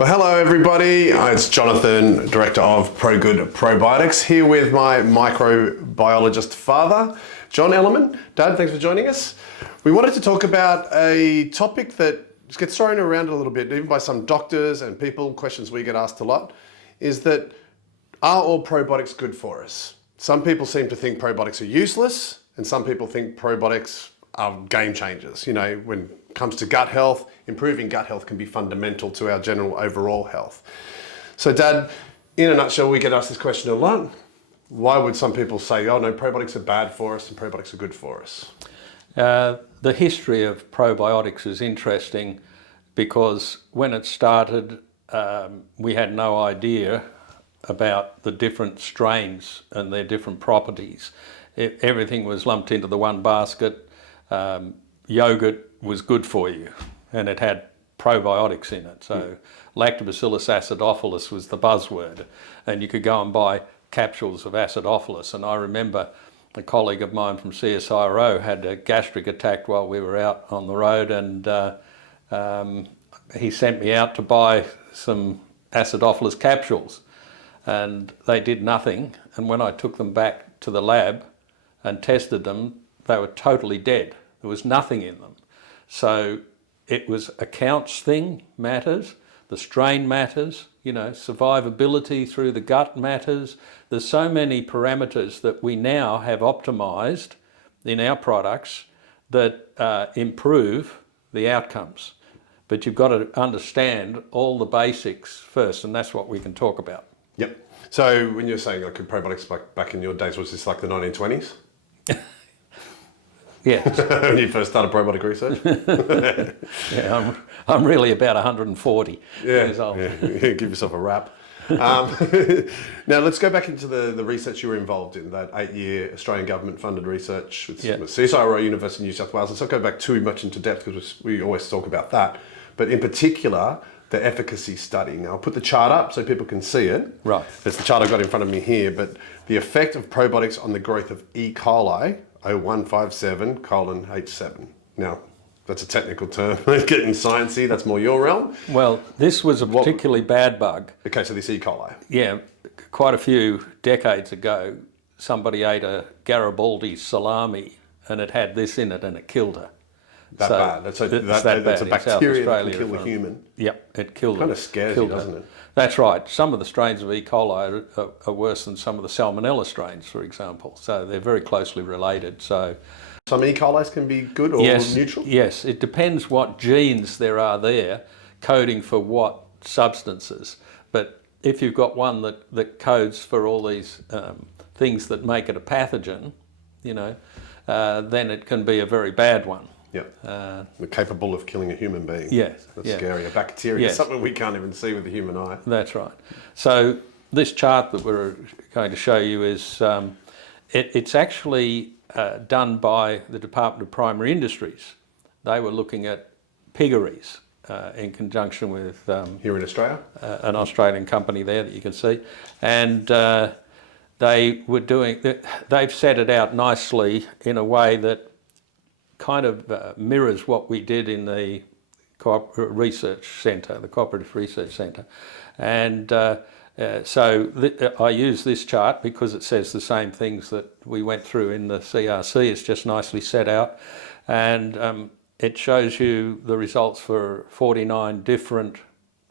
Well, hello everybody. It's Jonathan, Director of ProGood Probiotics, here with my microbiologist father, John Ellerman. Dad, thanks for joining us. We wanted to talk about a topic that gets thrown around a little bit, even by some doctors and people, questions we get asked a lot, is that are all probiotics good for us? Some people seem to think probiotics are useless, and some people think probiotics are game changers. You know, when it comes to gut health, improving gut health can be fundamental to our general overall health. So Dad, in a nutshell, we get asked this question a lot. Why would some people say, oh no, probiotics are bad for us and probiotics are good for us? The history of probiotics is interesting because when it started, we had no idea about the different strains and their different properties. Everything was lumped into the one basket. Yogurt was good for you and it had probiotics in it. So Lactobacillus acidophilus was the buzzword, and you could go and buy capsules of acidophilus. And I remember a colleague of mine from CSIRO had a gastric attack while we were out on the road, and he sent me out to buy some acidophilus capsules, and they did nothing. And when I took them back to the lab and tested them, they were totally dead. There was nothing in them. So it was a counts thing matters, the strain matters, you know, survivability through the gut matters. There's so many parameters that we now have optimized in our products that improve the outcomes. But you've got to understand all the basics first, and that's what we can talk about. Yep. So when you're saying like probiotics, like back in your days, was this like the 1920s? Yeah. When you first started probiotic research? Yeah, I'm really about 140 years old. Yeah. Give yourself a rap. Now let's go back into the research you were involved in, that 8-year Australian government funded research with CSIRO, University of New South Wales. Let's not go back too much into depth because we always talk about that. But in particular, the efficacy study. Now I'll put the chart up so people can see it. Right. It's the chart I've got in front of me here, but the effect of probiotics on the growth of E. coli 0157:H7. Now, that's a technical term. Getting sciencey, that's more your realm. Well, this was a particularly bad bug. Okay, so this E. coli. Yeah, quite a few decades ago, somebody ate a Garibaldi salami and it had this in it and it killed her. That bad. That's a bacteria that can kill a human. Yep, it killed her. Kind of scares you, doesn't it? That's right. Some of the strains of E. coli are worse than some of the salmonella strains, for example. So they're very closely related. So some E. colis can be good or neutral? Yes, it depends what genes there are there coding for what substances. But if you've got one that codes for all these things that make it a pathogen, you know, then it can be a very bad one. Yep. We're capable of killing a human being. Yes. That's scary. A bacteria is something we can't even see with the human eye. That's right. So this chart that we're going to show you is, it's actually done by the Department of Primary Industries. They were looking at piggeries in conjunction with... here in Australia? An Australian company there that you can see. And they were they've set it out nicely in a way that kind of mirrors what we did in the research centre, the Cooperative Research Centre. And so I use this chart because it says the same things that we went through in the CRC. It's just nicely set out. And it shows you the results for 49 different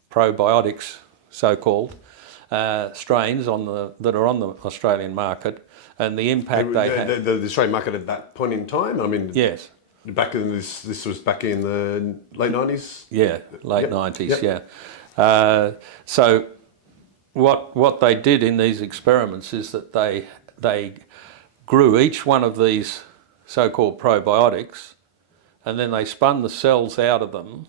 probiotics, so-called, strains that are on the Australian market and the impact they had. The Australian market at that point in time? I mean, yes. Back in this was back in the late 90s? Yeah, late 90s, yeah. So what they did in these experiments is that they grew each one of these so-called probiotics, and then they spun the cells out of them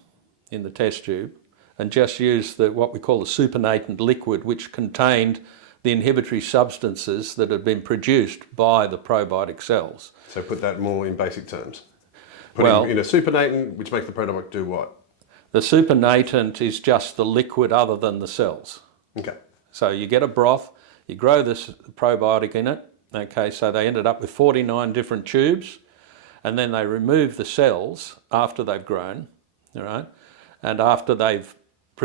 in the test tube and just used what we call the supernatant liquid, which contained the inhibitory substances that had been produced by the probiotic cells. So put that more in basic terms. In a supernatant, which makes the probiotic do what? The supernatant is just the liquid other than the cells. Okay. So you get a broth, you grow this probiotic in it. Okay, so they ended up with 49 different tubes, and then they remove the cells after they've grown, all right? And after they've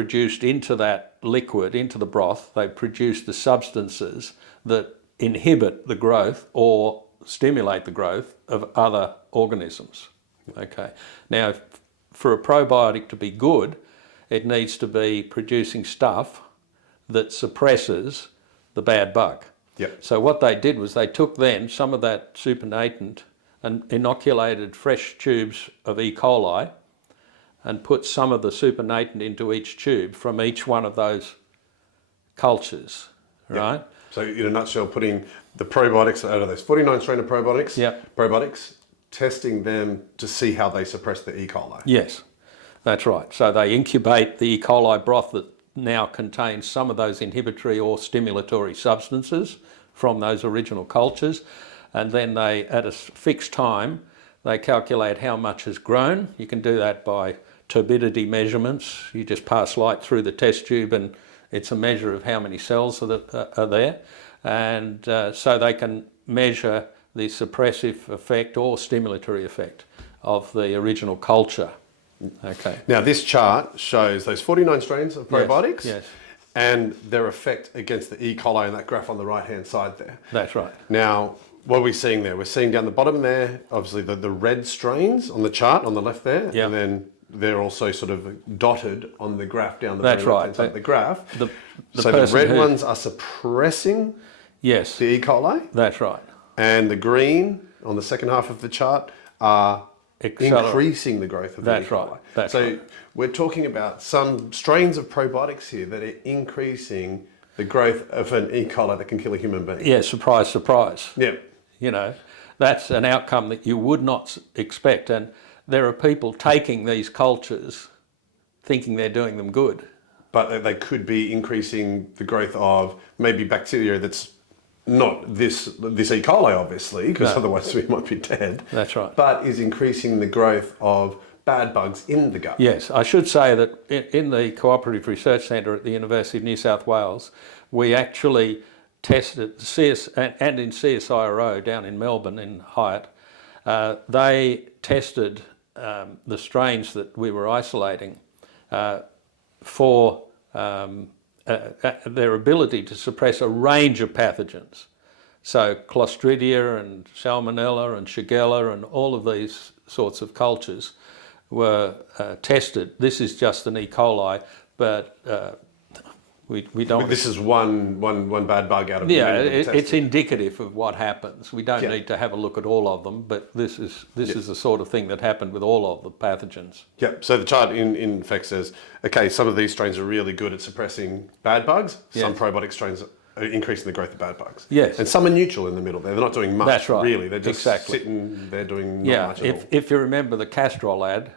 produced into that liquid, into the broth, they produce the substances that inhibit the growth or stimulate the growth of other organisms. Okay. Now, for a probiotic to be good, it needs to be producing stuff that suppresses the bad bug. Yep. So what they did was they took then some of that supernatant and inoculated fresh tubes of E. coli and put some of the supernatant into each tube from each one of those cultures, right? Yep. So in a nutshell, putting the probiotics out of those 49 strain of probiotics, Yep. probiotics, testing them to see how they suppress the E. coli. Yes, that's right. So they incubate the E. coli broth that now contains some of those inhibitory or stimulatory substances from those original cultures, and then they, at a fixed time, they calculate how much has grown. You can do that by turbidity measurements. You just pass light through the test tube and it's a measure of how many cells are there. And so they can measure the suppressive effect or stimulatory effect of the original culture. Okay. Now this chart shows those 49 strains of probiotics Yes. and their effect against the E. coli in that graph on the right hand side there. That's right. Now, what are we seeing there? We're seeing down the bottom there, obviously the red strains on the chart on the left there, Yep. and then they're also sort of dotted on the graph down the That's very right. left-hand side of the graph. The So the person red who- ones are suppressing Yes, the E. coli, that's right. and the green on the second half of the chart are increasing the growth of the That's E. coli. right. That's so right. we're talking about some strains of probiotics here that are increasing the growth of an E. coli that can kill a human being. Yeah, surprise, surprise. Yeah. You know, that's an outcome that you would not expect. And there are people taking these cultures thinking they're doing them good. But they could be increasing the growth of maybe bacteria that's not this E. coli, obviously, because No. otherwise we might be dead. That's right. But is increasing the growth of bad bugs in the gut. Yes, I should say that in the Cooperative Research Centre at the University of New South Wales, we actually tested and in CSIRO down in Melbourne in Hyatt, they tested the strains that we were isolating for their ability to suppress a range of pathogens. So Clostridia and Salmonella and Shigella and all of these sorts of cultures were tested. This is just an E. coli, but we don't. But this is one bad bug out of Yeah, many that were it's tested. indicative of what happens. We don't Yeah. need to have a look at all of them, but this is the sort of thing that happened with all of the pathogens. Yeah, so the chart in fact says, okay, some of these strains are really good at suppressing bad bugs. Some Yes. probiotic strains are increasing the growth of bad bugs. Yes. And some are neutral in the middle there. They're not doing much, That's right. really. They're just Exactly. sitting there doing not Yeah, much at all. if you remember the Castrol ad,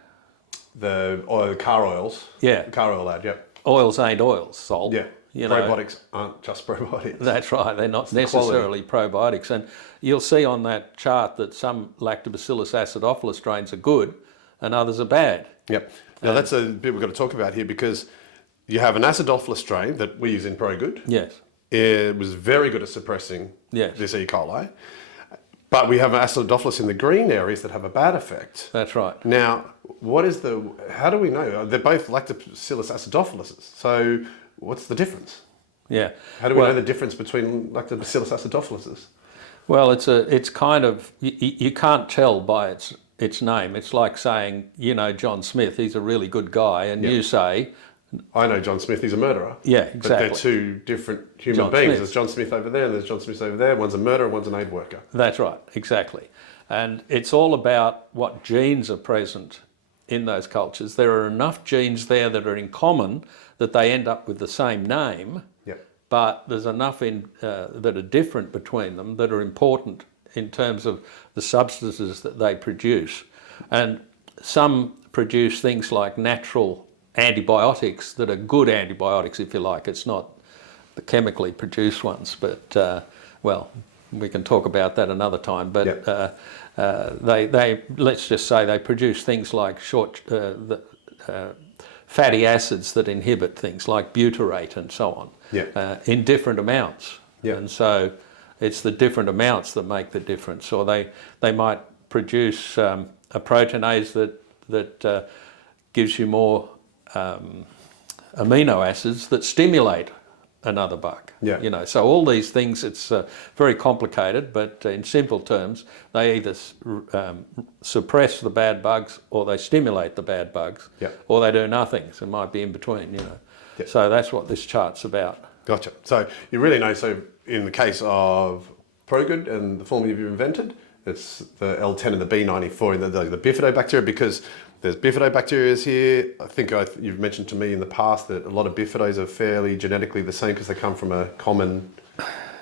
The car oils. Yeah. Car oil ad, yep. oils ain't oils, Sol. Yeah. You know, Probiotics aren't just probiotics. that's right. They're not the quality. necessarily probiotics. And you'll see on that chart that some Lactobacillus acidophilus strains are good and others are bad. Yep. Now that's a bit we've got to talk about here because you have an acidophilus strain that we use in ProGood. Yes. It was very good at suppressing Yes. this E. coli. But we have acidophilus in the green areas that have a bad effect. That's right. Now, how do we know? They're both Lactobacillus acidophilus. So what's the difference? Yeah. How do we know the difference between Lactobacillus acidophilus? Well, it's kind of you can't tell by its name. It's like saying, you know, John Smith, he's a really good guy, and you say, I know John Smith, he's a murderer. Yeah, But exactly. they're two different human John beings. Smith. There's John Smith over there and there's John Smith over there. One's a murderer, one's an aid worker. That's right, exactly. And it's all about what genes are present in those cultures. There are enough genes there that are in common that they end up with the same name, Yep. but there's enough that are different between them that are important in terms of the substances that they produce. And some produce things like natural antibiotics that are good antibiotics, if you like. It's not the chemically produced ones, but well, we can talk about that another time. But Yep. they let's just say they produce things like fatty acids that inhibit things like butyrate and so on in different amounts. Yeah. And so it's the different amounts that make the difference. Or they might produce a proteinase that gives you more amino acids that stimulate another bug. Yeah. You know, so all these things, it's very complicated, but in simple terms, they either suppress the bad bugs or they stimulate the bad bugs, Yeah. or they do nothing. So it might be in between, you know. Yeah. So that's what this chart's about. Gotcha. So you really know, so in the case of ProGood and the formula you've invented, it's the L10 and the B94, the bifidobacteria, because there's bifidobacteria here. I think you've mentioned to me in the past that a lot of bifidos are fairly genetically the same because they come from a common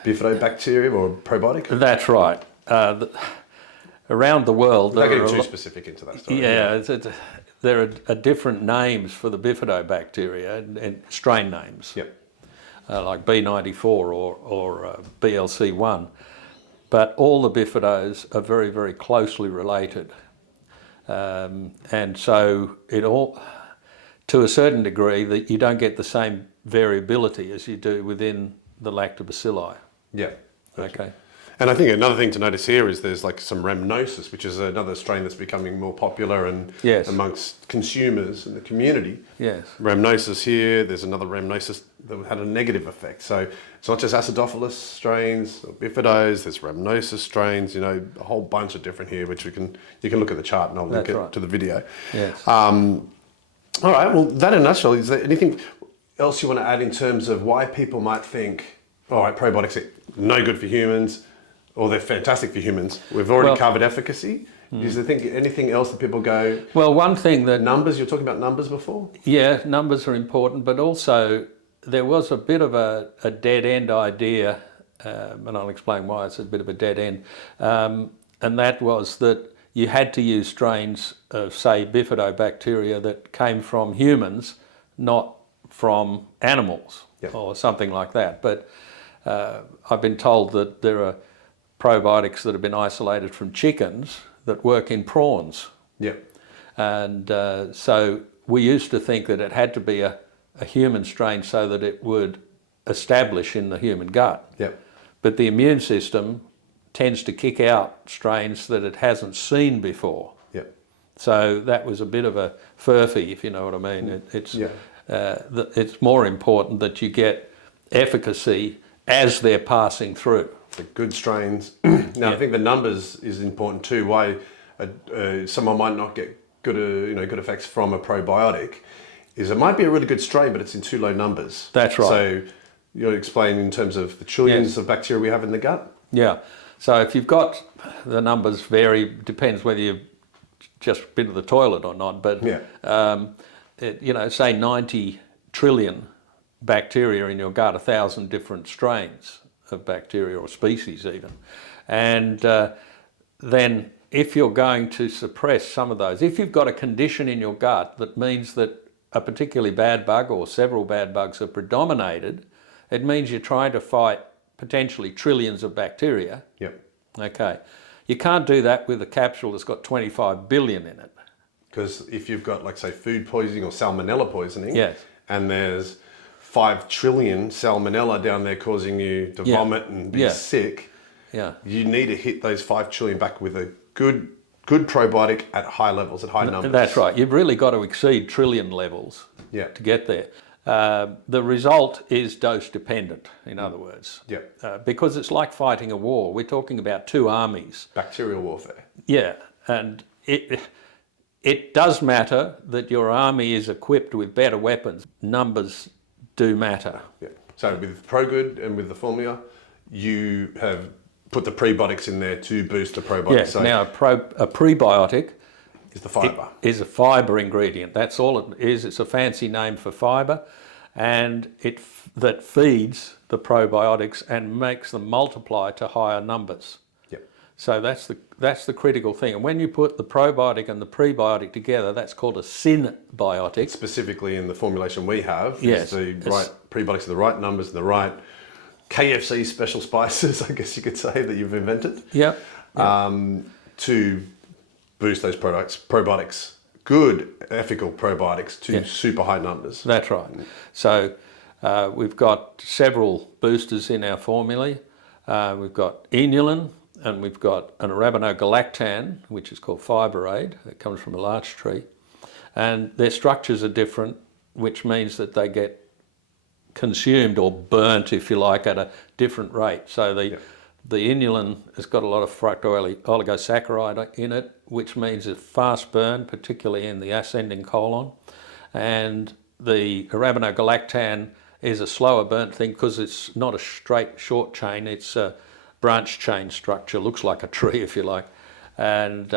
bifidobacteria or probiotic. That's right. Around the world, Without there getting are too specific into that story. yeah, there are different names for the bifidobacteria and strain names. Yep. Like B94 or BLC1, but all the bifidos are very, very closely related. And so it all, to a certain degree, that you don't get the same variability as you do within the lactobacilli. Yeah. Okay. And I think another thing to notice here is there's like some rhamnosus, which is another strain that's becoming more popular and Yes. amongst consumers in the community. Yes. Rhamnosus here, there's another rhamnosus that had a negative effect. So it's not just acidophilus strains or bifidos, there's rhamnosus strains, you know, a whole bunch of different here, which you can look at the chart and I'll link That's it right. to the video. Yes. All right, well, that in a nutshell, is there anything else you want to add in terms of why people might think, all right, probiotics are no good for humans, or they're fantastic for humans? We've already covered efficacy. Is there anything else that people go, Well, one thing that... numbers, you're talking about numbers before? Yeah, numbers are important, but also there was a bit of a dead-end idea, and I'll explain why it's a bit of a dead end, and that was that you had to use strains of, say, bifidobacteria that came from humans, not from animals, Yep. or something like that. But I've been told that there are probiotics that have been isolated from chickens that work in prawns. Yep. And so we used to think that it had to be a human strain so that it would establish in the human gut. Yep. But the immune system tends to kick out strains that it hasn't seen before. Yep. So that was a bit of a furphy, if you know what I mean. It's more important that you get efficacy as they're passing through. The good strains. Now, I think the numbers is important too. Why someone might not get good effects from a probiotic is it might be a really good strain, but it's in too low numbers. That's right. So you'll explain in terms of the trillions of bacteria we have in the gut. Yeah. So if you've got, the numbers vary, depends whether you've just been to the toilet or not, but say 90 trillion bacteria in your gut, 1,000 different strains of bacteria or species even. And then if you're going to suppress some of those, if you've got a condition in your gut that means that a particularly bad bug or several bad bugs are predominated, it means you're trying to fight potentially trillions of bacteria. Yep. Okay. You can't do that with a capsule that's got 25 billion in it. Because if you've got, like, say, food poisoning or salmonella poisoning, Yes. and there's 5 trillion salmonella down there causing you to vomit and be sick, you need to hit those 5 trillion back with a good probiotic at high levels, at high numbers. That's right. You've really got to exceed trillion levels to get there. The result is dose dependent, in other words. Because it's like fighting a war. We're talking about 2 armies. Bacterial warfare. Yeah, and it does matter that your army is equipped with better weapons. Numbers do matter. Yeah. So with ProGood and with the formula, you have put the prebiotics in there to boost the probiotics. Yeah. So now a prebiotic is the fibre. Is a fibre ingredient. That's all it is. It's a fancy name for fibre, and that feeds the probiotics and makes them multiply to higher numbers. Yep. So that's the critical thing. And when you put the probiotic and the prebiotic together, that's called a synbiotic. Specifically in the formulation we have, yes, the right prebiotics are the right numbers and the right KFC special spices, I guess you could say, that you've invented. Yep. To boost those probiotics, good ethical probiotics to super high numbers. That's right. So we've got several boosters in our formulae. We've got inulin, and we've got an arabinogalactan, which is called fibre aid. It comes from a larch tree. And their structures are different. which means that they get consumed or burnt, if you like, at a different rate. So the inulin has got a lot of fructooligosaccharides in it, which means it's fast burn, particularly in the ascending colon. And the arabinogalactan is a slower burnt thing because it's not a straight short chain, it's a branch chain structure, looks like a tree if you like. And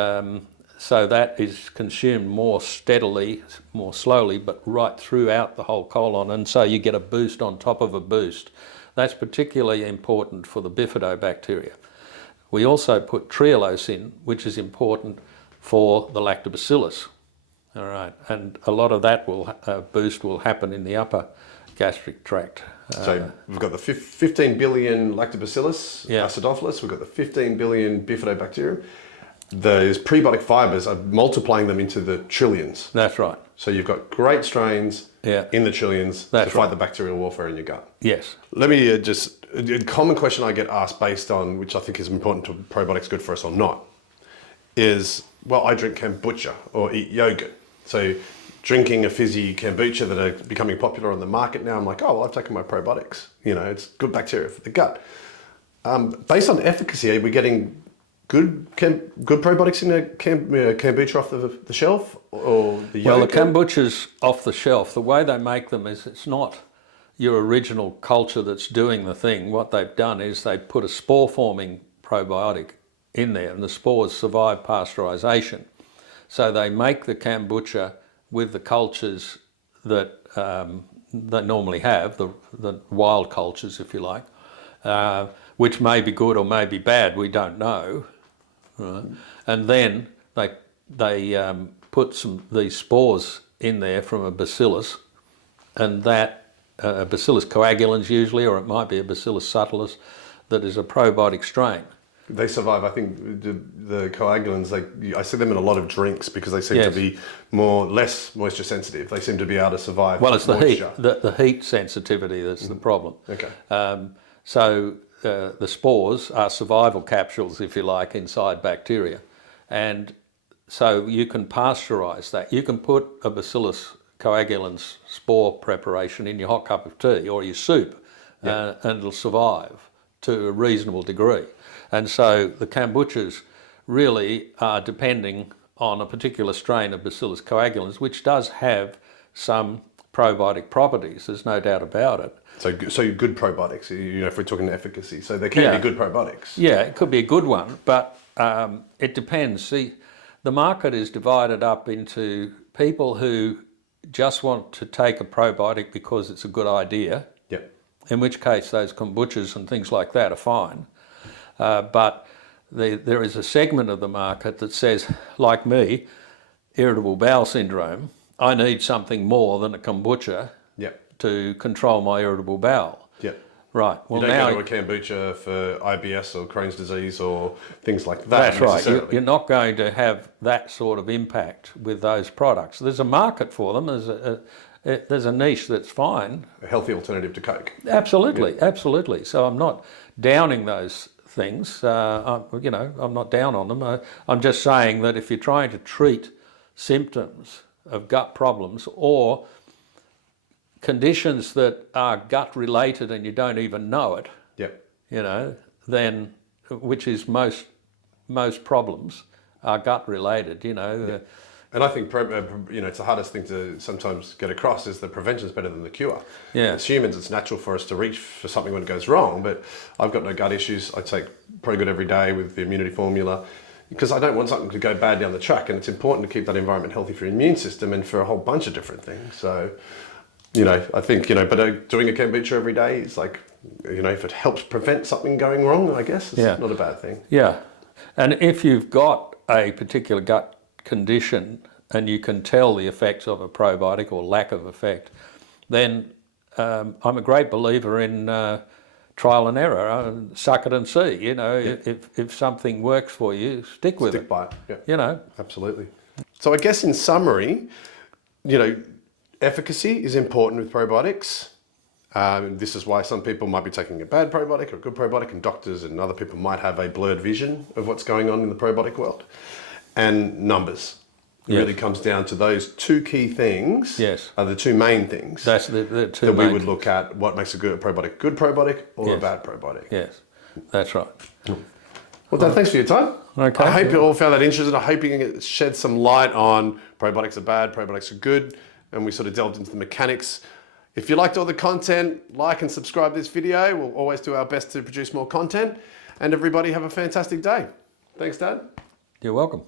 so that is consumed more steadily, more slowly, but right throughout the whole colon, and so you get a boost on top of a boost. That's particularly important for the bifidobacteria. We also put trehalose in, which is important for the lactobacillus. All right, and a lot of that boost will happen in the upper gastric tract. So we've got the 15 billion lactobacillus, acidophilus. We've got the 15 billion bifidobacterium. Those prebiotic fibres are multiplying them into the trillions. That's right. So you've got great strains in the trillions to fight the bacterial warfare in your gut. Yes. Let me a common question I get asked based on, which I think is important to probiotics good for us or not, is, well, I drink kombucha or eat yogurt. So drinking a fizzy kombucha that are becoming popular on the market now, I'm like, oh, well, I've taken my probiotics. You know, it's good bacteria for the gut. Based on efficacy, are we getting good probiotics in the kombucha off the shelf or the yogurt? Well, the kombucha's off the shelf. The way they make them is it's not your original culture that's doing the thing. What they've done is they put a spore-forming probiotic in there, and the spores survive pasteurisation. So they make the kombucha with the cultures that they normally have, the wild cultures, if you like, which may be good or may be bad, we don't know. Right? And then they put these spores in there from a bacillus, and that Bacillus coagulans usually, or it might be a Bacillus subtilis, that is a probiotic strain. They survive, I think, the coagulans, I see them in a lot of drinks because they seem to be less moisture sensitive. They seem to be able to survive. Well, it's moisture. the heat sensitivity that's the problem. Okay. So the spores are survival capsules, if you like, inside bacteria. And so you can pasteurize that. You can put a Bacillus coagulans spore preparation in your hot cup of tea or your soup, and it'll survive to a reasonable degree. And so the kombuchas really are depending on a particular strain of Bacillus coagulans, which does have some probiotic properties, there's no doubt about it. So good probiotics, if we're talking efficacy, so they can be good probiotics. Yeah, it could be a good one, but it depends. See, the market is divided up into people who just want to take a probiotic because it's a good idea, in which case those kombuchas and things like that are fine. But there is a segment of the market that says, like me, irritable bowel syndrome, I need something more than a kombucha to control my irritable bowel. Right. Well, you don't go to a kombucha for IBS or Crohn's disease or things like that. That's right. You're not going to have that sort of impact with those products. There's a market for them. There's a niche that's fine. A healthy alternative to Coke. Absolutely, absolutely. So I'm not downing those things. I'm not down on them. I'm just saying that if you're trying to treat symptoms of gut problems or conditions that are gut related and you don't even know it, then which is most problems are gut related, And I think, it's the hardest thing to sometimes get across is that prevention is better than the cure. Yeah. As humans, it's natural for us to reach for something when it goes wrong, but I've got no gut issues. I take ProGood every day with the immunity formula because I don't want something to go bad down the track, and it's important to keep that environment healthy for your immune system and for a whole bunch of different things. So, I think, but doing a kombucha every day is like, if it helps prevent something going wrong, I guess it's not a bad thing. Yeah. And if you've got a particular gut condition and you can tell the effects of a probiotic or lack of effect, then I'm a great believer in trial and error. Suck it and see. If something works for you, stick with it. Stick by it. Absolutely. So I guess in summary, efficacy is important with probiotics. This is why some people might be taking a bad probiotic or a good probiotic, and doctors and other people might have a blurred vision of what's going on in the probiotic world. And numbers. It really comes down to those two key things. Yes. Are the two main things That's the two that we main would look at. What makes a good probiotic or a bad probiotic. Yes, that's right. Well, Dad, thanks for your time. Okay. I hope you all found that interesting. I hope you can shed some light on probiotics are bad, probiotics are good, and we sort of delved into the mechanics. If you liked all the content, like and subscribe to this video. We'll always do our best to produce more content. And everybody have a fantastic day. Thanks, Dad. You're welcome.